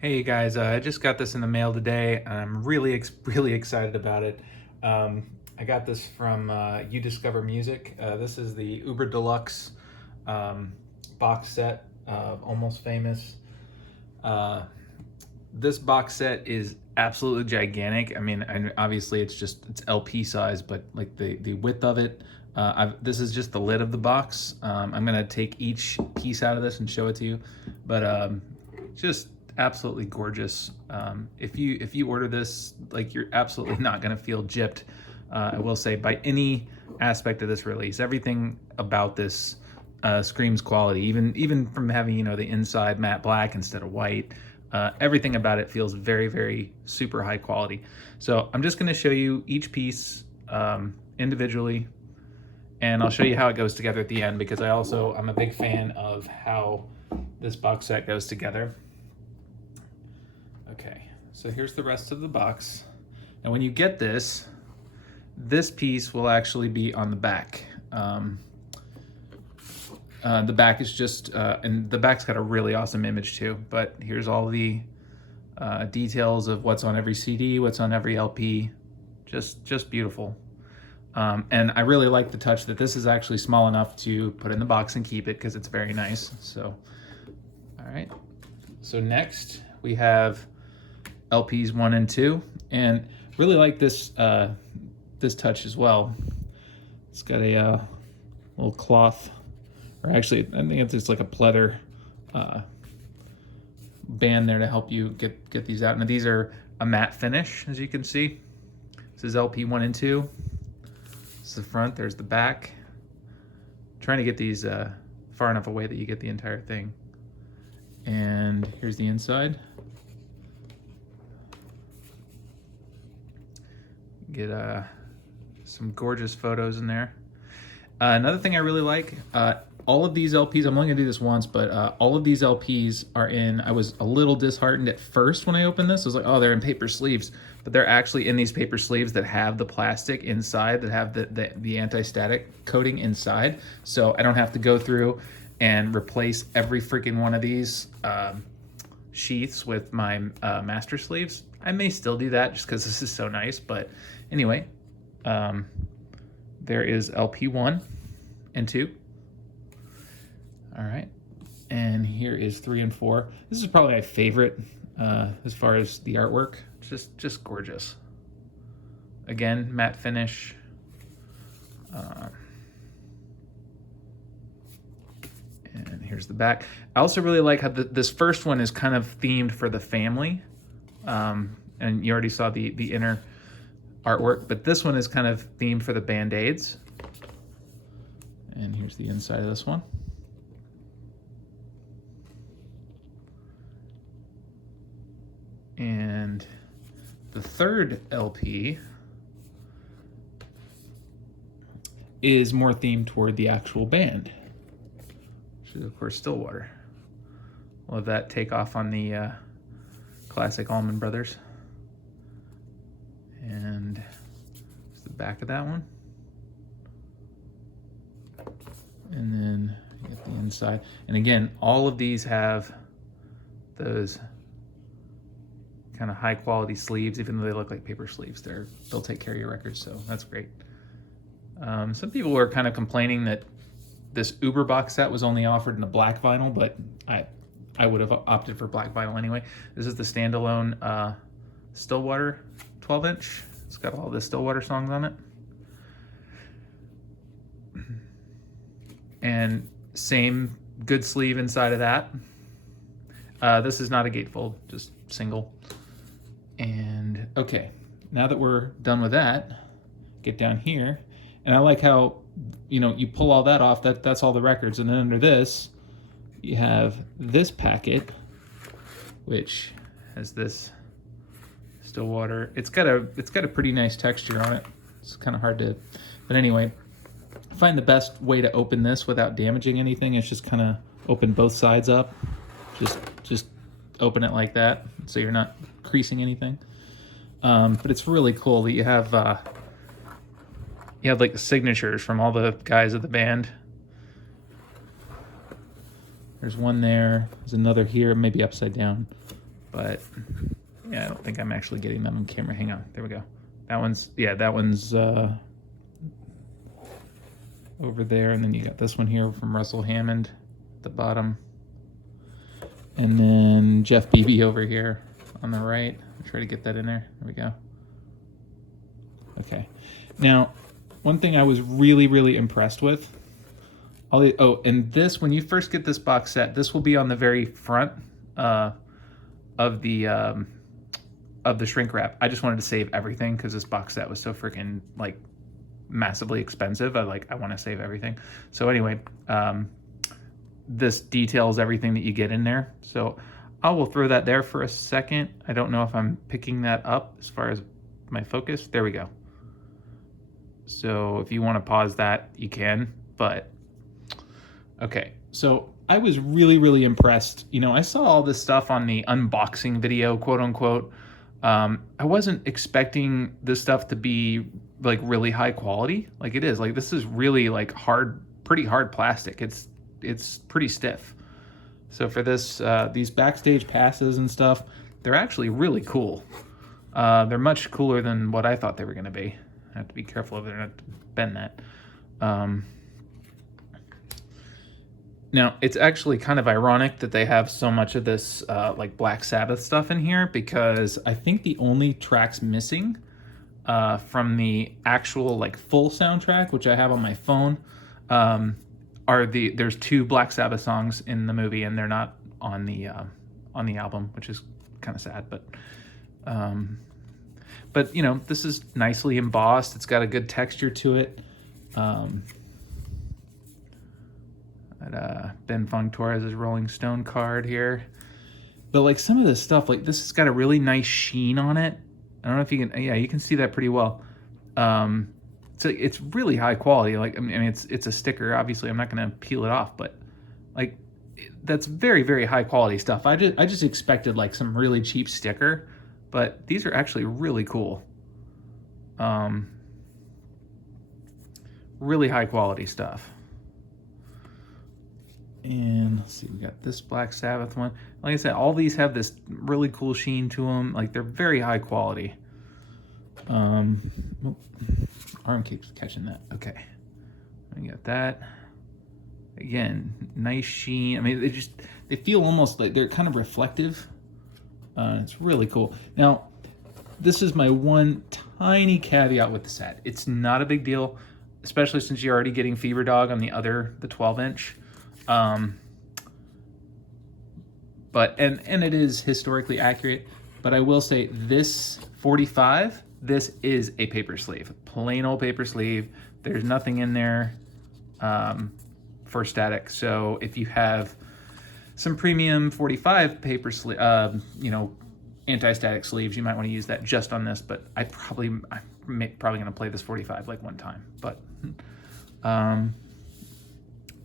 Hey guys, I just got this in the mail today. I'm really excited about it. I got this from You Discover Music. This is the Uber Deluxe um, box set of Almost Famous. Uh, this box set is absolutely gigantic. I mean, obviously it's LP size, but like the width of it. This is just the lid of the box. I'm gonna take each piece out of this and show it to you, but just absolutely gorgeous. If you order this, like, you're absolutely not gonna feel gypped. I will say, by any aspect of this release. Everything about this screams quality. Even from having the inside matte black instead of white. Everything about it feels very super high quality. So I'm just going to show you each piece individually, and I'll show you how it goes together at the end, because I'm a big fan of how this box set goes together. Okay, so here's the rest of the box. And when you get this piece will actually be on the back. The back is just, and the back's got a really awesome image too, but here's all the details of what's on every CD, what's on every LP. Just beautiful. And I really like the touch that this is actually small enough to put in the box and keep it, because it's very nice. So, all right. So next we have LPs 1 and 2, and really like this this touch as well. It's got a little cloth, or actually I think it's just like a pleather band there to help you get these out. Now these are a matte finish, as you can see. This is LP 1 and 2. This is the front, there's the back. I'm trying to get these far enough away that you get the entire thing. And here's the inside. Get some gorgeous photos in there. Another thing I really like, all of these LPs, I'm only gonna do this once, but all of these LPs are in, I was a little disheartened at first when I opened this. I was like, oh, they're in paper sleeves, but they're actually in these paper sleeves that have the plastic inside, that have the anti-static coating inside. So I don't have to go through and replace every freaking one of these sheaths with my master sleeves. I may still do that just because this is so nice, but anyway, there is LP 1 and 2. All right, and here is 3 and 4. This is probably my favorite as far as the artwork. Just gorgeous. Again, matte finish. And here's the back. I also really like how this first one is kind of themed for the family. And you already saw the inner artwork, but this one is kind of themed for the Band-Aids. And here's the inside of this one. And the third LP is more themed toward the actual band, which is of course Stillwater. Love that takeoff on the classic Allman Brothers. And there's the back of that one. And then you get the inside. And again, all of these have those kind of high quality sleeves, even though they look like paper sleeves. They'll take care of your records, so that's great. Some people were kind of complaining that this Uber box set was only offered in a black vinyl, but I would have opted for black vinyl anyway. This is the standalone Stillwater 12-inch. It's got all the Stillwater songs on it. And same good sleeve inside of that. This is not a gatefold, just single. And okay, now that we're done with that, get down here. And I like how, you pull all that off, that's all the records. And then under this, you have this packet, which has this Stillwater. It's got a pretty nice texture on it. It's kind of hard to, but anyway, I find the best way to open this without damaging anything is just kind of open both sides up. Just open it like that, so you're not creasing anything. But it's really cool that you have like the signatures from all the guys of the band. There's one there. There's another here, maybe upside down. but yeah, I don't think I'm actually getting them on camera. Hang on, there we go. That one's, yeah, that one's over there, and then you got this one here from Russell Hammond at the bottom, and then Jeff Beebe over here on the right. I'll try to get that in there. There we go. Okay, now one thing I was really impressed with, and this, when you first get this box set, this will be on the very front of the shrink wrap. I just wanted to save everything because this box set was so freaking like massively expensive. I want to save everything. So anyway, this details everything that you get in there. So I will throw that there for a second. I don't know if I'm picking that up as far as my focus. There we go. So if you want to pause that, you can, but okay. So I was really impressed. You know, I saw all this stuff on the unboxing video, quote unquote. I wasn't expecting this stuff to be like really high quality. Like it is. Like this is really like pretty hard plastic. It's pretty stiff. So for this, these backstage passes and stuff, they're actually really cool. They're much cooler than what I thought they were going to be. I have to be careful of it not to bend that. Now, it's actually kind of ironic that they have so much of this like Black Sabbath stuff in here, because I think the only tracks missing from the actual like full soundtrack, which I have on my phone, there's 2 Black Sabbath songs in the movie, and they're not on the album, which is kind of sad. But you know, this is nicely embossed. It's got a good texture to it. Ben Fong Torres' Rolling Stone card here. But like some of this stuff, like this has got a really nice sheen on it. I don't know if you can, yeah, you can see that pretty well. So it's really high quality. Like, I mean, it's a sticker. Obviously, I'm not going to peel it off, but like that's very high quality stuff. I just expected like some really cheap sticker, but these are actually really cool. Really high quality stuff. And let's see, we got this Black Sabbath one. Like I said, all these have this really cool sheen to them. Like they're very high quality. Arm keeps catching that. Okay, I got that. Again, nice sheen. I mean, they feel almost like they're kind of reflective. It's really cool. Now, this is my one tiny caveat with the set. It's not a big deal, especially since you're already getting Fever Dog on the 12-inch. But it is historically accurate, but I will say this 45, this is a paper sleeve, plain old paper sleeve. There's nothing in there for static. So if you have some premium 45 paper sleeve, anti-static sleeves, you might want to use that just on this, but I'm probably going to play this 45 like one time, but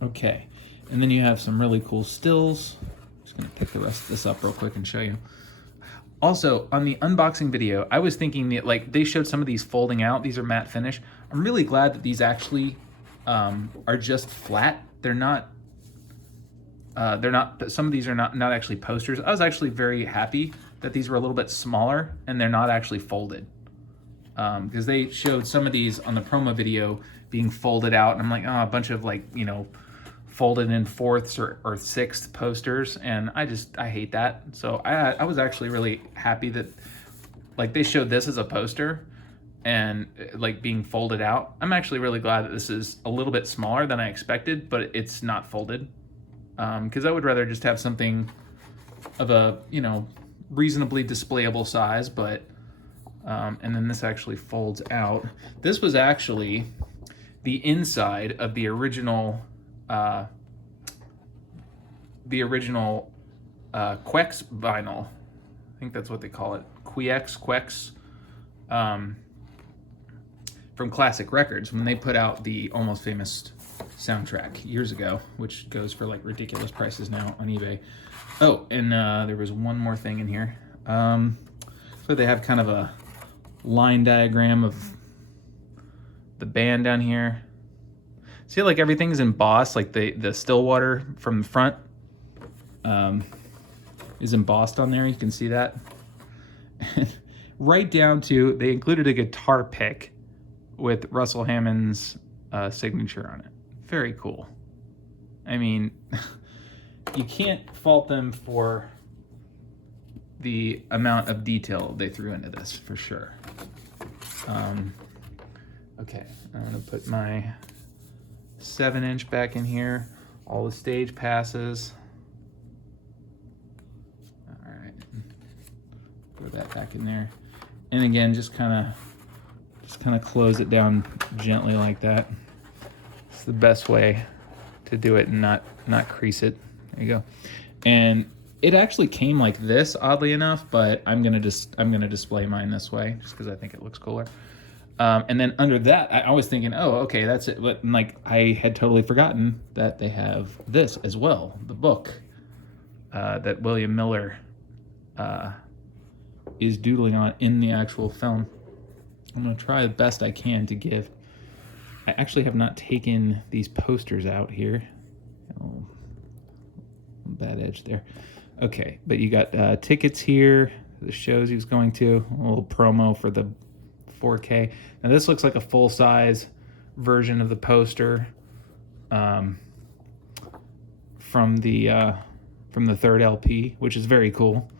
okay. And then you have some really cool stills. Just gonna pick the rest of this up real quick and show you. Also, on the unboxing video, I was thinking that like they showed some of these folding out. These are matte finish. I'm really glad that these actually are just flat. They're not. Some of these are not actually posters. I was actually very happy that these were a little bit smaller and they're not actually folded. Because they showed some of these on the promo video being folded out, and I'm like, oh, a bunch of like, folded in 4th or 6th posters, and I hate that. So I was actually really happy that like they showed this as a poster and like being folded out. I'm actually really glad that this is a little bit smaller than I expected, but it's not folded, because I would rather just have something of a reasonably displayable size. But and then this actually folds out. This was actually the inside of the original Quex vinyl. I think that's what they call it. Quex from Classic Records, when they put out the Almost Famous soundtrack years ago, which goes for like ridiculous prices now on eBay. Oh, and there was one more thing in here. So they have kind of a line diagram of the band down here. See, like everything's embossed, like the Stillwater from the front is embossed on there. You can see that. Right down to, they included a guitar pick with Russell Hammond's signature on it. Very cool. I mean, you can't fault them for the amount of detail they threw into this, for sure. Okay, I'm gonna put my 7-inch back in here. All the stage passes. All right, throw that back in there. And again, just kind of close it down gently like that. It's the best way to do it and not crease it. There you go. And it actually came like this, oddly enough, but I'm gonna display mine this way just because I think it looks cooler. And then under that, I was thinking, oh, okay, that's it. But like, I had totally forgotten that they have this as well, the book that William Miller is doodling on in the actual film. I'm gonna try the best I can to give. I actually have not taken these posters out here. Oh, bad edge there. Okay, but you got tickets here, the shows he was going to, a little promo for the 4K. Now this looks like a full-size version of the poster from the third LP, which is very cool.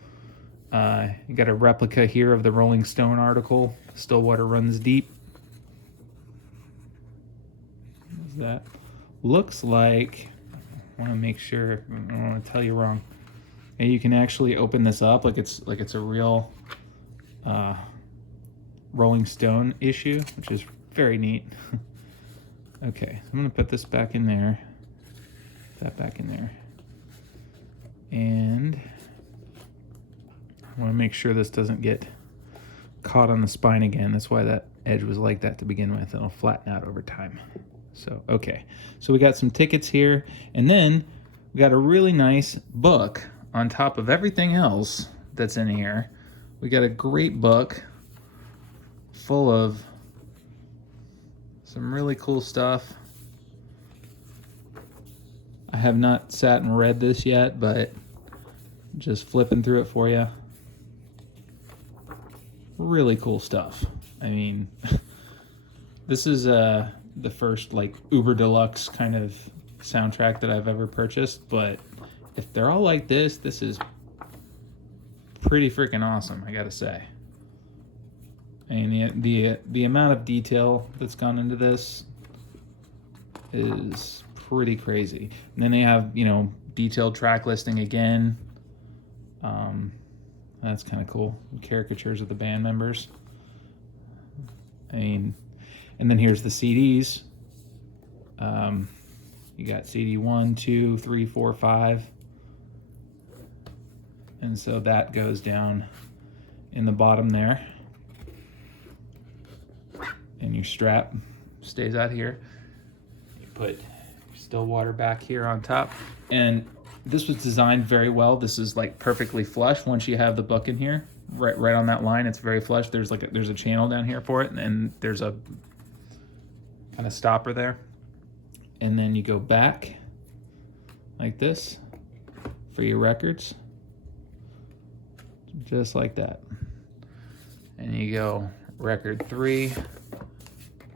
You got a replica here of the Rolling Stone article, "Still Water Runs Deep." What's that? Looks like, I want to make sure, I don't want to tell you wrong. And you can actually open this up like it's a real Rolling Stone issue, which is very neat. Okay, so I'm gonna put this back in there, that back in there, and I want to make sure this doesn't get caught on the spine again. That's why that edge was like that to begin with. It'll flatten out over time. So, okay. So we got some tickets here, and then we got a really nice book on top of everything else that's in here. We got a great book full of some really cool stuff. I have not sat and read this yet, but just flipping through it for you. Really cool stuff. I mean, this is the first like uber deluxe kind of soundtrack that I've ever purchased, but if they're all like this is pretty freaking awesome, I gotta say. I mean, the amount of detail that's gone into this is pretty crazy. And then they have, you know, detailed track listing again. That's kind of cool. Caricatures of the band members. I mean, and then here's the CDs. You got CD 1, 2, 3, 4, 5. And so that goes down in the bottom there. And your strap stays out here. You put your still water back here on top. And this was designed very well. This is like perfectly flush once you have the book in here. Right on that line, it's very flush. There's like there's a channel down here for it, and there's a kind of stopper there. And then you go back like this for your records. Just like that. And you go record 3,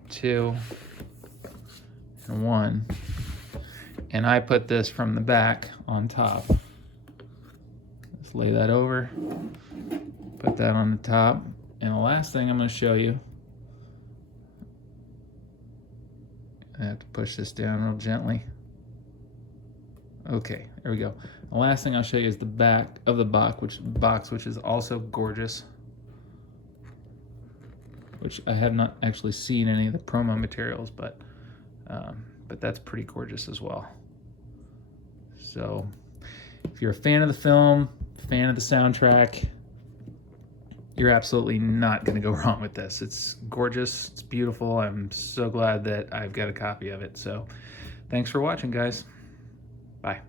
2, and 1. And I put this from the back on top. Just lay that over, put that on the top. And the last thing I'm going to show you, I have to push this down real gently. Okay, there we go. The last thing I'll show you is the back of the box, which is also gorgeous. Which I have not actually seen any of the promo materials, but that's pretty gorgeous as well. So, if you're a fan of the film, fan of the soundtrack, you're absolutely not going to go wrong with this. It's gorgeous. It's beautiful. I'm so glad that I've got a copy of it. So, thanks for watching, guys. Bye.